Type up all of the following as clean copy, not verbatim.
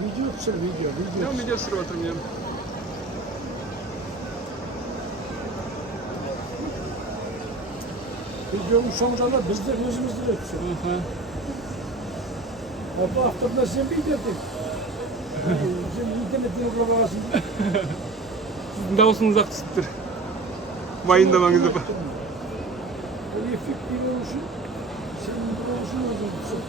Video tutsana video. Ne video sürü oturmuyorum. Videonun sonunda da biz de gözümüzde ötsün. Bu hafta da sen bir dedik. Sen internetini kullanasın. Sizin de olsun uzak tuttur. Vayın da bana bak. Böyle fikri olsun. Senin bu olsun uzun tutsun.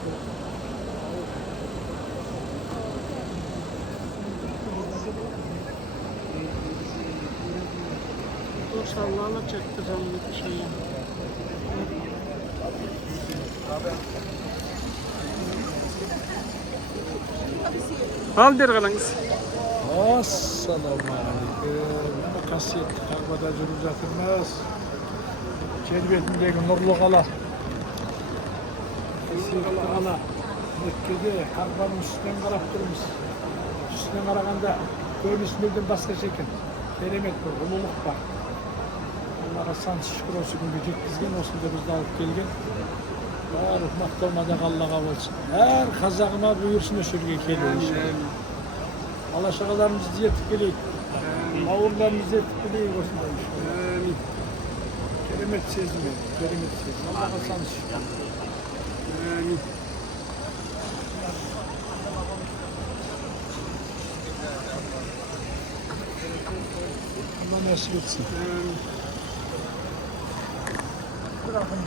Dur sallanacaktır onun bir şeyi. Al der kalanız. Assalamu aleyküm. Kasiyetli karbada cürüm zatırmaz. Kelbetindeki nurlu kala. Kasiyetli kala. Mekke'de karbanın üstünden karap durmuş. Üstünden karaganda görünüş bildim başka şekil. Keremet bu, ululuk var. Allah'a sanat şükür olsun gün yetkizgen olsun da biz de alıp gelgen. Her rahmet olmadan Allah'a olsun. Her kazağıma buyursun da şürge geliyor inşallah. Allah şakalarımızı ziyartıp geleyim. Avurlarımızı ziyartıp geleyim olsun da inşallah. Keremet sezmi, keremet sezmi. Allah'a sanat şükür. Allah nasip etsin. Bırakın.